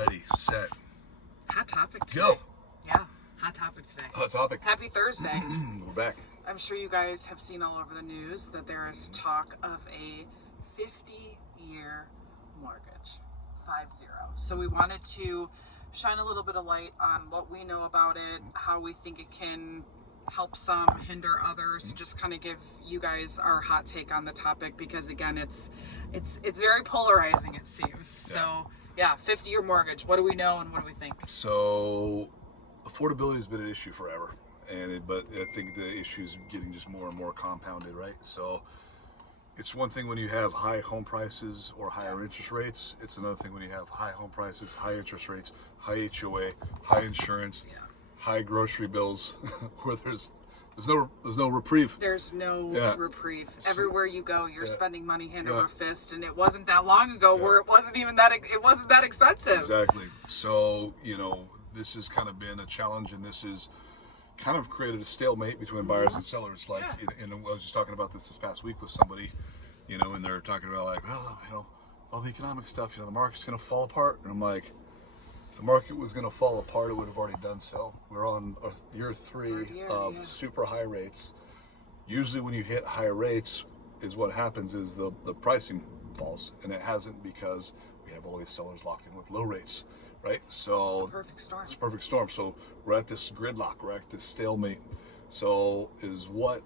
Ready, set, hot topic today. go. Yeah, hot topic today. Hot topic. Happy Thursday. We're back. I'm sure you guys have seen all over the news that there is talk of a 50-year mortgage, 50. So we wanted to shine a little bit of light on what we know about it, how we think it can help some, hinder others, just kind of give you guys our hot take on the topic, because again, it's very polarizing, it seems. Yeah. So yeah, 50-year mortgage, what do we know and what do we think? So affordability has been an issue forever, but I think the issue is getting just more and more compounded, right? So it's one thing when you have high home prices or higher interest rates. It's another thing when you have high home prices, high interest rates, high HOA, high insurance, high grocery bills, where there's no reprieve. There's no reprieve. Everywhere you go, you're spending money hand over fist, and it wasn't that long ago where it wasn't that expensive. Exactly. So this has kind of been a challenge, and this is kind of created a stalemate between buyers and sellers. Like, and I was just talking about this past week with somebody, and they're talking about like, well, all the economic stuff, the market's going to fall apart, and I'm like, if the market was going to fall apart, it would have already done so. We're on year three of super high rates. Usually when you hit higher rates, is what happens is the pricing falls, and it hasn't, because we have all these sellers locked in with low rates, right? So it's the perfect storm. It's a perfect storm. So we're at this gridlock, we're at this stalemate. So is what,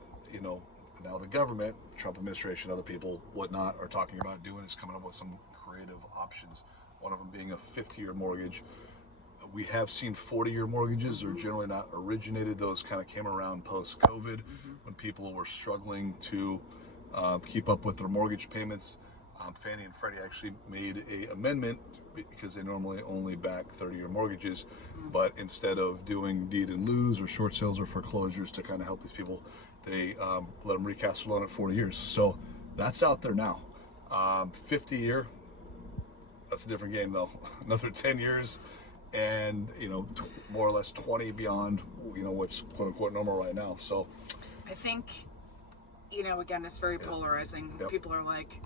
now the government, Trump administration, other people, whatnot, are talking about doing is coming up with some creative options. One of them being a 50-year mortgage. We have seen 40-year mortgages are generally not originated. Those kind of came around post-COVID when people were struggling to keep up with their mortgage payments. Fannie and Freddie actually made an amendment, because they normally only back 30-year mortgages, but instead of doing deed in lieu or short sales or foreclosures to kind of help these people, they let them recast their loan at 40 years. So that's out there now. 50-year, that's a different game though. Another 10 years and more or less 20 beyond what's quote unquote normal right now. So I think again, it's very polarizing. People are like,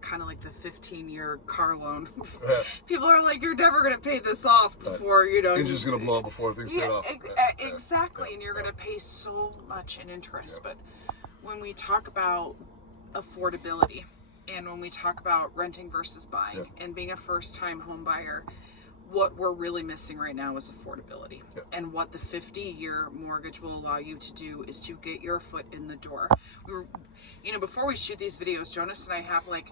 kind of like the 15-year car loan. People are like, you're never going to pay this off before, engine's going to blow up before things pay off. Exactly. And you're going to pay so much in interest. But when we talk about affordability, and when we talk about renting versus buying and being a first-time home buyer, what we're really missing right now is affordability. And what the 50-year mortgage will allow you to do is to get your foot in the door. We were, before we shoot these videos, Jonas and I have like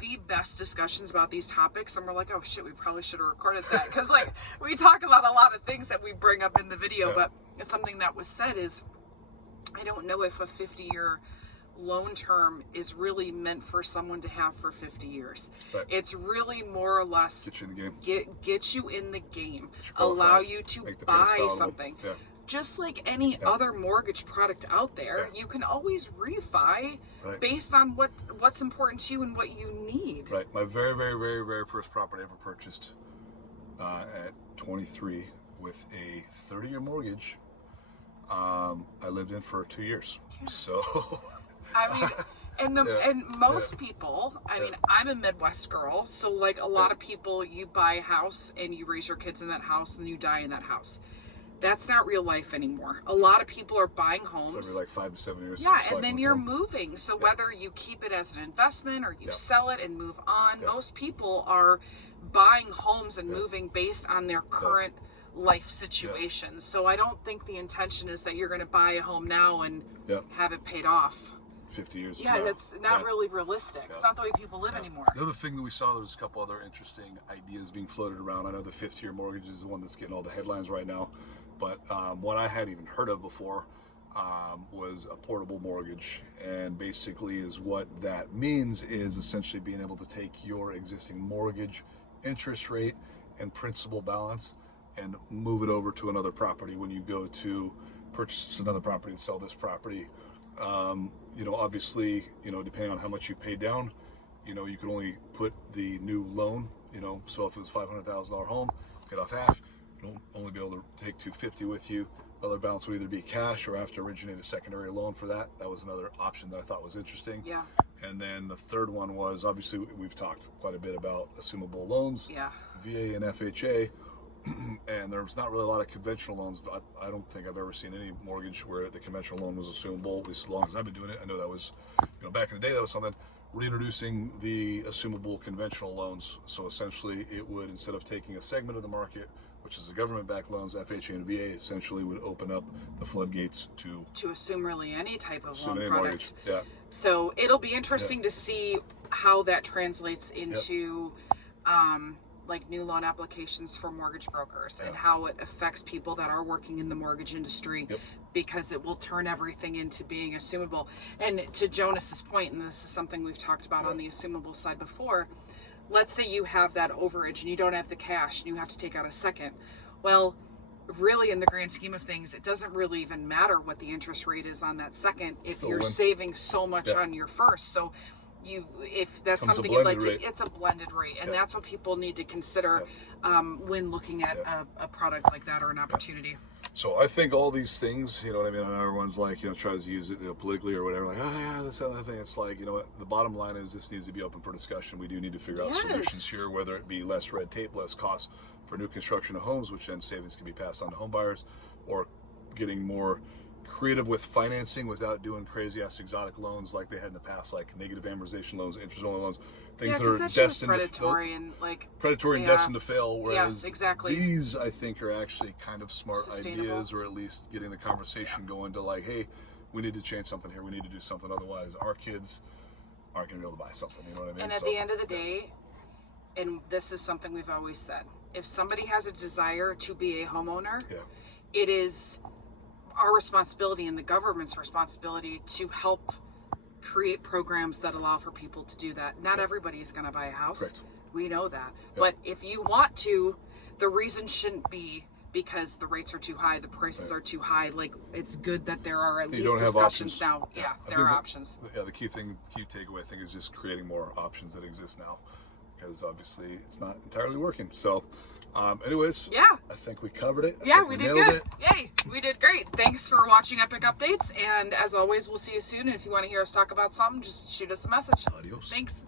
the best discussions about these topics, and we're like, oh shit, we probably should have recorded that, because like we talk about a lot of things that we bring up in the video, but something that was said is, I don't know if a 50-year loan term is really meant for someone to have for 50 years. It's really more or less get you in the game, get you in the game, allow you to buy something. Just like any other mortgage product out there, you can always refi based on what's important to you and what you need. Right. My very, very, very, very first property I ever purchased at 23 with a 30-year mortgage, I lived in for 2 years. So I mean, and most people, I mean, I'm a Midwest girl, so like a lot of people, you buy a house and you raise your kids in that house and you die in that house. That's not real life anymore. A lot of people are buying homes. So every like 5 to 7 years. Yeah, and then you're moving. So whether you keep it as an investment or you sell it and move on, most people are buying homes and moving based on their current life situation. So I don't think the intention is that you're going to buy a home now and have it paid off 50 years. Yeah, that's not really realistic. It's not the way people live anymore. The other thing that we saw, there was a couple other interesting ideas being floated around. I know the 50-year mortgage is the one that's getting all the headlines right now, but what I hadn't even heard of before was a portable mortgage. And basically is what that means is essentially being able to take your existing mortgage interest rate and principal balance and move it over to another property when you go to purchase another property and sell this property. Obviously, depending on how much you pay down, you can only put the new loan, so if it was $500,000 home, paid off half, you'll only be able to take $250 with you. Other balance would either be cash or have to originate a secondary loan for that. That was another option that I thought was interesting. Yeah. And then the third one was, obviously we've talked quite a bit about assumable loans, Yeah. VA and FHA, and there's not really a lot of conventional loans. I don't think I've ever seen any mortgage where the conventional loan was assumable, at least as long as I've been doing it. I know that was, back in the day, that was something. Reintroducing the assumable conventional loans. So essentially it would, instead of taking a segment of the market, which is the government-backed loans, FHA and VA, essentially would open up the floodgates to assume really any type of assume loan any product. mortgage. Yeah. So it'll be interesting to see how that translates into like new loan applications for mortgage brokers and how it affects people that are working in the mortgage industry, because it will turn everything into being assumable. And to Jonas's point, and this is something we've talked about on the assumable side before, let's say you have that overage and you don't have the cash and you have to take out a second. Well, really, in the grand scheme of things, it doesn't really even matter what the interest rate is on that second if you're saving so much on your first. So if that's something you'd like to, it's a blended rate, and that's what people need to consider when looking at a product like that or an opportunity. So I think all these things, you know what I mean, and everyone's like, tries to use it, politically or whatever, like, oh yeah, this other thing. It's like, the bottom line is this needs to be open for discussion. We do need to figure out solutions here, whether it be less red tape, less costs for new construction of homes, which then savings can be passed on to home buyers, or getting more creative with financing without doing crazy ass exotic loans like they had in the past, like negative amortization loans, interest only loans, things that are destined predatory and destined to fail. Whereas exactly. These, I think, are actually kind of smart ideas, or at least getting the conversation going to like, hey, we need to change something here. We need to do something. Otherwise, our kids aren't going to be able to buy something. You know what I mean? And at the end of the day, and this is something we've always said, if somebody has a desire to be a homeowner, it is our responsibility and the government's responsibility to help create programs that allow for people to do that. Not everybody is going to buy a house. Correct. We know that. But if you want to, the reason shouldn't be because the rates are too high, the prices are too high. Like, it's good that there are at least discussions now. Yeah, there are options. The key takeaway, I think, is just creating more options that exist now, because obviously it's not entirely working. So anyways, I think we covered it. We did good. Yay, we did great. Thanks for watching Epic Updates, and as always, we'll see you soon. And if you want to hear us talk about something, just shoot us a message. Adios. Thanks.